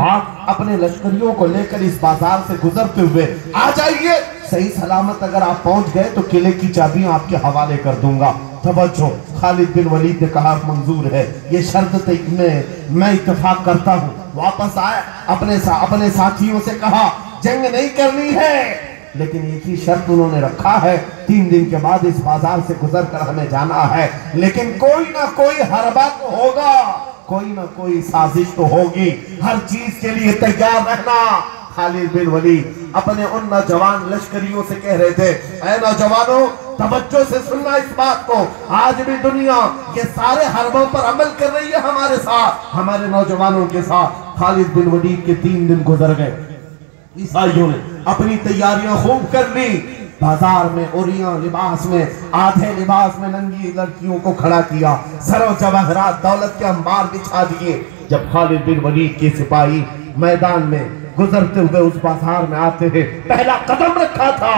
آپ اپنے لشکریوں کو لے کر اس بازار سے گزرتے ہوئے آ جائیے، صحیح سلامت اگر آپ پہنچ گئے تو قلعے کی چابیاں آپ کے حوالے کر دوں گا۔ توجہ، خالد بن ولید نے کہا منظور ہے، یہ شرط میں اتفاق کرتا ہوں۔ واپس آئے، اپنے ساتھیوں سے کہا جنگ نہیں کرنی ہے، لیکن ایک ہی شرط انہوں نے رکھا ہے، 3 دن کے بعد اس بازار سے گزر کر ہمیں جانا ہے، لیکن کوئی نہ کوئی حربہ تو ہوگا، کوئی نہ کوئی سازش تو ہوگی، ہر چیز کے لیے تیار رہنا۔ خالد بن ولید اپنے ان نوجوان لشکریوں سے کہہ رہے تھے، اے نوجوانوں توجہ سے سننا اس بات کو، آج بھی دنیا یہ سارے حربوں پر عمل کر رہی ہے ہمارے ساتھ، ہمارے نوجوانوں کے ساتھ۔ خالد بن ولید کے 3 دن گزر گئے، عیسائیوں نے اپنی تیاریاں خوب کر لی، بازار میں اوریاں لباس میں، آدھے لباس میں ننگی لڑکیوں کو کھڑا کیا، زر و جواہرات دولت کے انبار بچھا دیے۔ جب خالد بن ولید کے سپاہی میدان میں گزرتے ہوئے اس بازار میں آتے ہیں، پہلا قدم رکھا تھا،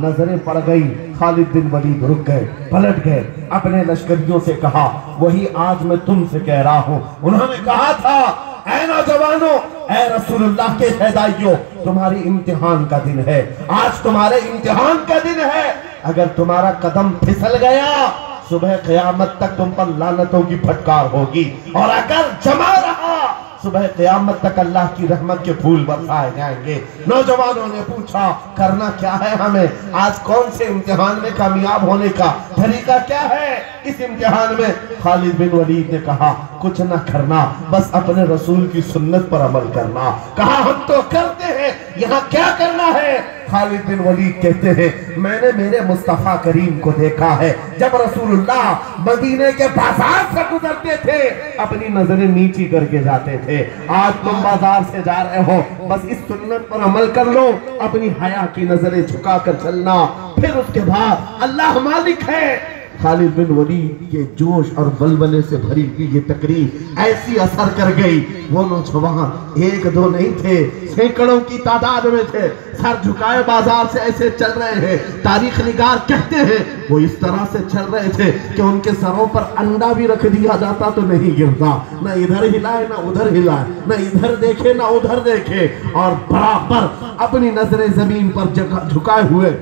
نظریں پڑ گئی، خالد بن ولید رک گئے، پلٹ گئے، اپنے لشکریوں سے کہا وہی آج میں تم سے کہہ رہا ہوں۔ انہوں نے کہا تھا اے نوجوانوں، اے رسول اللہ کے فدائیوں، تمہاری امتحان کا دن ہے، آج تمہارے امتحان کا دن ہے، اگر تمہارا قدم پھسل گیا صبح قیامت تک تم پر لعنتوں کی پھٹکار ہوگی، اور اگر جمع رہا صبح قیامت تک اللہ کی رحمت کے پھول برسائے جائیں گے۔ نوجوانوں نے پوچھا کرنا کیا ہے ہمیں، آج کون سے امتحان میں کامیاب ہونے کا طریقہ کیا ہے اس امتحان میں؟ خالد بن ولید نے کہا کچھ نہ کرنا، بس اپنے رسول کی سنت پر عمل کرنا۔ کہا ہم تو کرتے ہیں، یہاں کیا کرنا ہے؟ خالد بن ولید کہتے ہیں میں نے میرے مصطفیٰ کریم کو دیکھا ہے، جب رسول اللہ مدینے کے بازار سے گزرتے تھے اپنی نظریں نیچی کر کے جاتے تھے، آج تم بازار سے جا رہے ہو، بس اس سنت پر عمل کر لو، اپنی حیا کی نظریں جھکا کر چلنا، پھر اس کے بعد اللہ مالک ہے۔ خالد بن ولید کے جوش اور ولولے سے بھری ہوئی یہ تقریر ایسی اثر کر گئی، وہ نوجوان 1-2 نہیں تھے، سینکڑوں کی تعداد میں تھے، سر جھکائے بازار سے ایسے چل رہے ہیں، تاریخ نگار کہتے ہیں وہ اس طرح سے چل رہے تھے کہ ان کے سروں پر انڈا بھی رکھ دیا جاتا تو نہیں گرتا، نہ ادھر ہلائے نہ ادھر ہلائے، نہ ادھر دیکھے نہ ادھر دیکھے، اور برابر اپنی نظریں زمین پر جھکائے ہوئے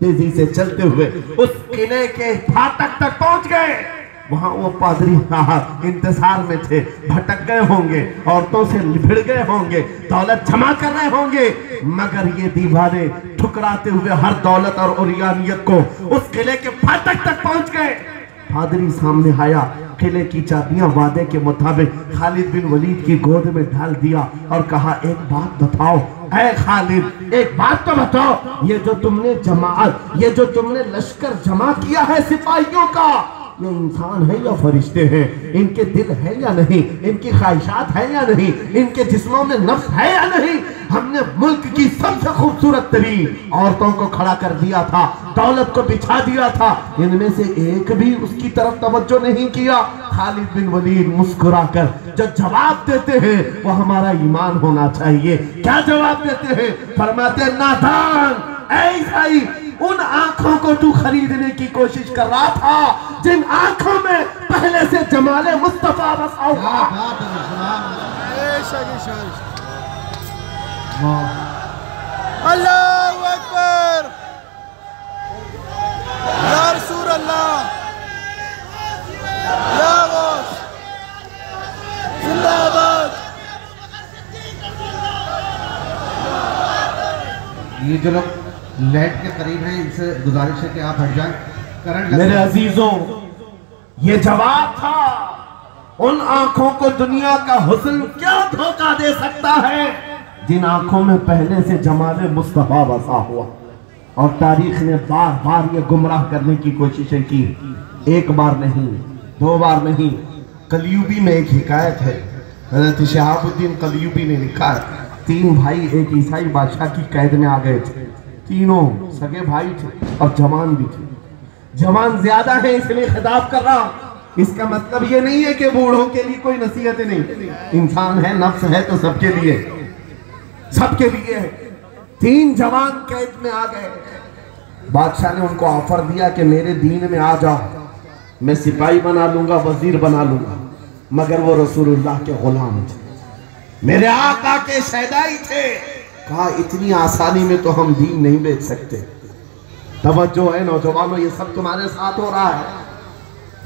تیزی سے چلتے ہوئے اس قلعے کے پھاٹک تک پہنچ گئے۔ وہاں وہ پادری صاحب انتظار میں تھے، بھٹک گئے ہوں گے، عورتوں سے بھڑ گئے ہوں گے، دولت جمع کر رہے ہوں گے، مگر یہ دیوانے ٹھکراتے ہوئے ہر دولت اور اوریانیت کو اس قلعے کے پھاٹک تک پہنچ گئے۔ پادری سامنے آیا، قلعے کی چابیاں وعدے کے مطابق خالد بن ولید کی گود میں ڈال دیا اور کہا ایک بات بتاؤ اے خالد، ایک بات تو بتاؤ، یہ جو تم نے جماعت، یہ جو تم نے لشکر جمع کیا ہے سپاہیوں کا، یہ انسان ہے یا فرشتے ہیں؟ ان کے دل ہے یا نہیں؟ ان کی خواہشات ہے یا نہیں؟ ان کے جسموں میں نفس ہے یا نہیں؟ ہم نے ملک کی سب سے خوبصورت ترین عورتوں کو کھڑا کر دیا تھا، دولت کو بچھا دیا تھا، ان میں سے ایک بھی اس کی طرف توجہ نہیں کیا۔ خالد بن ولید مسکرا کر جو جواب دیتے ہیں وہ ہمارا ایمان ہونا چاہیے۔ کیا جواب دیتے ہیں؟ فرماتے ہیں نادان، اے عیسائی، ان آنکھوں کو تو خریدنے کی کوشش کر رہا تھا جن آنکھوں میں پہلے سے جمال مصطفیٰ بسا ہوا۔ اللہ اکبر، یا رسول اللہ، یا غوث، زندہ آباد۔ یہ جو لوگ لیٹ کے قریب ہیں ان سے گزارش ہے کہ آپ ہٹ جائیں۔ میرے عزیزوں، یہ جواب تھا، ان آنکھوں کو دنیا کا حسن کیا دھوکہ دے سکتا ہے جن آنکھوں میں پہلے سے جمال مصطفیٰ بسا ہوا۔ اور تاریخ نے بار بار یہ گمراہ کرنے کی کوششیں کی، ایک بار نہیں، 2 بار نہیں۔ قلیوبی میں ایک حکایت ہے، حضرت شہاب الدین قلیوبی نے لکھا ہے 3 بھائی ایک عیسائی بادشاہ کی قید میں آ گئے تھے، تینوں سگے بھائی تھے اور جوان بھی تھے۔ جوان زیادہ ہیں اس لیے خطاب کر رہا، اس کا مطلب یہ نہیں ہے کہ بوڑھوں کے لیے کوئی نصیحت نہیں، انسان ہے، نفس ہے تو سب کے لیے، سب کے لیے ہے۔ 3 جوان قید میں آ گئے، بادشاہ نے ان کو آفر دیا کہ میرے دین میں آ جاؤ، میں سپاہی بنا لوں گا، وزیر بنا لوں گا، مگر وہ رسول اللہ کے غلام تھے۔ میرے آقا کے شہدائی تھے. کہا اتنی آسانی میں تو ہم دین نہیں بیچ سکتے. توجہ ہے نوجوانوں، یہ سب تمہارے ساتھ ہو رہا ہے.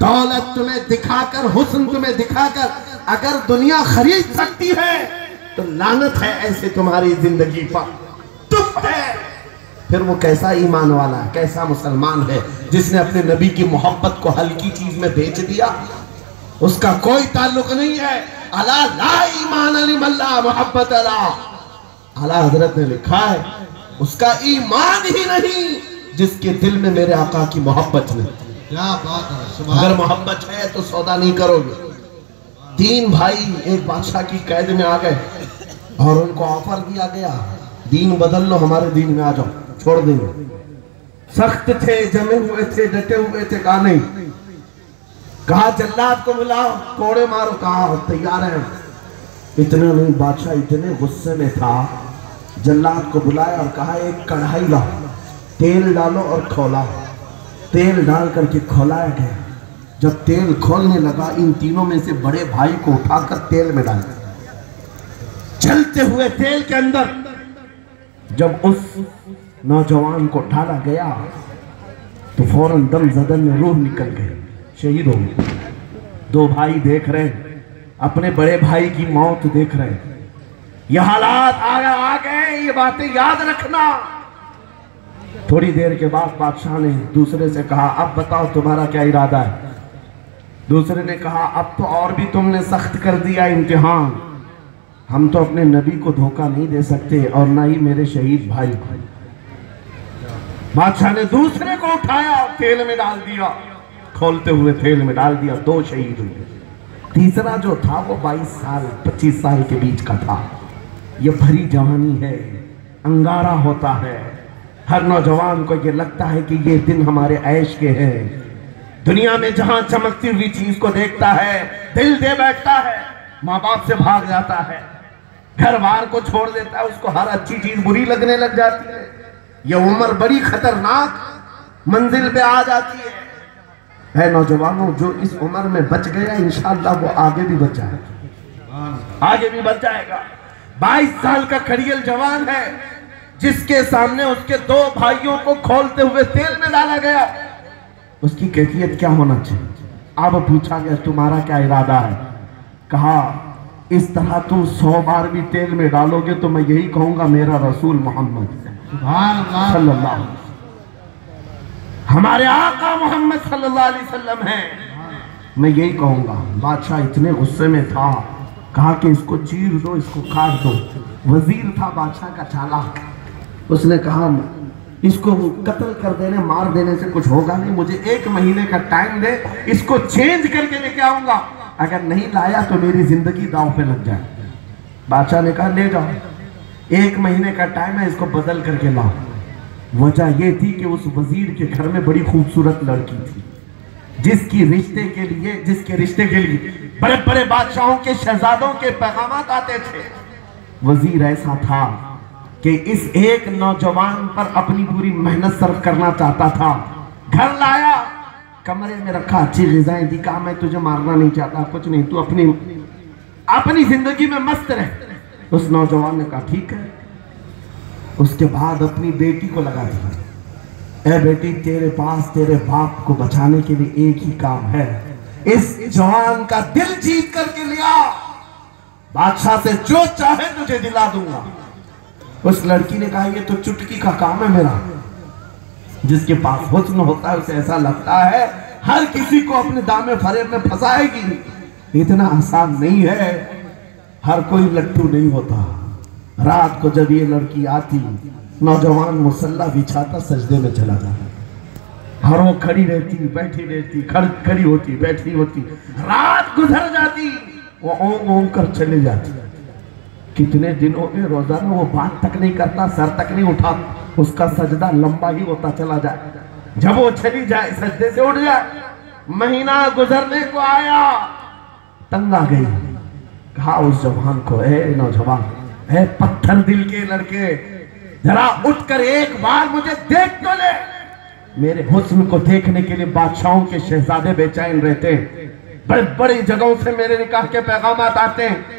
دولت تمہیں دکھا کر، حسن تمہیں دکھا کر اگر دنیا خرید سکتی ہے تو لعنت ہے ایسے تمہاری زندگی پر. تم ہے پھر وہ کیسا ایمان والا ہے، کیسا مسلمان ہے جس نے اپنے نبی کی محبت کو ہلکی چیز میں بیچ دیا. اس کا کوئی تعلق نہیں ہے. الا لا ایمان لمن لا محبت لا. اعلیٰ حضرت نے لکھا ہے اس کا ایمان ہی نہیں جس کے دل میں میرے آقا کی محبت نہیں. کیا بات ہے. اگر محبت ہے تو سودا نہیں کرو گے. 3 بھائی ایک بادشاہ کی قید میں آ گئے اور ان کو آفر دیا گیا دین بدل لو، ہمارے دین میں آ جاؤ، چھوڑ دیں گے. سخت تھے، جمے ہوئے تھے، ڈٹے ہوئے تھے. کہا نہیں. کہا جلاد کو بلاؤ، کوڑے مارو. کہا تیار ہیں. اتنا نہیں، بادشاہ اتنے غصے میں تھا، جلاد کو بلایا اور کہا ایک کڑھائی لاؤ، تیل ڈالو اور کھولا. تیل ڈال کر کے کھولایا گیا. جب تیل کھولنے لگا ان تینوں میں سے بڑے بھائی کو اٹھا کر تیل میں ڈال دیا. چلتے ہوئے تیل کے اندر جب اس نوجوان کو ڈالا گیا تو فوراً دم زدن میں روح نکل گئی، شہید ہو گئے. 2 بھائی دیکھ رہے ہیں، اپنے بڑے بھائی کی موت دیکھ رہے ہیں. یہ حالات آ گئے، یہ باتیں یاد رکھنا. تھوڑی دیر کے بعد بادشاہ نے دوسرے سے کہا اب بتاؤ تمہارا کیا ارادہ ہے. دوسرے نے کہا اب تو اور بھی تم نے سخت کر دیا امتحان. ہم تو اپنے نبی کو دھوکہ نہیں دے سکتے اور نہ ہی میرے شہید بھائی کو. بادشاہ نے دوسرے کو اٹھایا اور تیل میں ڈال دیا. کھولتے ہوئے تیل میں ڈال دیا، 2 شہید ہوئے. تیسرا جو تھا وہ 22 سال 25 سال کے بیچ کا تھا. یہ بھری جوانی ہے، انگارہ ہوتا ہے. ہر نوجوان کو یہ لگتا ہے کہ یہ دن ہمارے عیش کے ہیں. دنیا میں جہاں چمکتی ہوئی چیز کو دیکھتا ہے دل دے بیٹھتا ہے، ماں باپ سے بھاگ جاتا ہے، گھر بار کو چھوڑ دیتا ہے، اس کو ہر اچھی چیز بری لگنے لگ جاتی ہے. یہ عمر بڑی خطرناک منزل پہ آ جاتی ہے. اے نوجوانوں، جو اس عمر میں بچ گیا انشاءاللہ وہ آگے بھی بچ جائے گا، آگے بھی بچ جائے گا. 22 سال کا کھڑیل جوان ہے جس کے سامنے اس کے 2 بھائیوں کو کھولتے ہوئے تیل میں ڈالا گیا. اس کی کیفیت کیا ہونا چاہیے؟ اب پوچھا گیا تمہارا کیا ارادہ ہے؟ کہا اس طرح تم 100 بار بھی تیل میں ڈالو گے تو میں یہی کہوں گا میرا رسول محمد صلی اللہ علیہ وسلم، ہمارے آقا محمد صلی اللہ علیہ وسلم ہیں، میں یہی کہوں گا. بادشاہ اتنے غصے میں تھا، کہا کہ اس کو چیر دو، اس کو کاٹ دو. وزیر تھا بادشاہ کا چالاک، اس نے کہا اس کو قتل کر دینے مار دینے سے کچھ ہوگا نہیں، مجھے 1 مہینے کا ٹائم دے، اس کو چینج کر کے لے کے آؤں گا. اگر نہیں لایا تو میری زندگی داؤ پہ لگ جائے. بادشاہ نے کہا لے جاؤ، 1 مہینے کا ٹائم ہے، اس کو بدل کر کے لاؤ. وجہ یہ تھی کہ اس وزیر کے گھر میں بڑی خوبصورت لڑکی تھی جس کے رشتے کے لیے بڑے بڑے بادشاہوں کے شہزادوں کے پیغامات آتے تھے. وزیر ایسا تھا کہ اس ایک نوجوان پر اپنی پوری محنت صرف کرنا چاہتا تھا. گھر لایا، کمرے میں رکھا، اچھی غذائیں دی. کہا میں تجھے مارنا نہیں چاہتا، کچھ نہیں، تو اپنی زندگی میں مست رہ. اس نوجوان نے کہا ٹھیک ہے. اس کے بعد اپنی بیٹی کو لگا دیا، اے بیٹی تیرے پاس تیرے باپ کو بچانے کے لیے ایک ہی کام ہے، اس جوان کا دل جیت کر کے لیا، بادشاہ سے جو چاہے تجھے دلا دوں گا. اس لڑکی نے کہا یہ تو چٹکی کا کام ہے میرا. جس کے پاس حسن ہوتا ہے اسے ایسا لگتا ہے ہر کسی کو اپنے دامے فریب میں پھنسائے گی. اتنا آسان نہیں ہے، ہر کوئی لٹو نہیں ہوتا. رات کو جب یہ لڑکی آتی، نوجوان مسلح بچھاتا سجدے میں چلا جاتا، ہر وہ کھڑی رہتی بیٹھی رہتی، کھڑی ہوتی بیٹھی ہوتی. رات گزر جاتی، وہ اونگ اونگ کر چلے جاتی. کتنے دنوں میں روزانہ وہ بات تک نہیں کرتا، سر تک نہیں اٹھا، اس کا سجدہ لمبا ہی ہوتا چلا جائے. جب وہ چلی جائے سجدے سے اٹھ جائے. مہینہ گزرنے کو آیا، تنگ آ گئی. کہا اس جوان کو اے نوجوان، اے پتھر دل کے لڑکے، ذرا اٹھ کر ایک بار مجھے دیکھ تو لے. میرے حسن کو دیکھنے کے لیے بادشاہوں کے شہزادے بے چین رہتے ہیں، بڑے بڑی جگہوں سے میرے نکاح کے پیغامات آتے ہیں.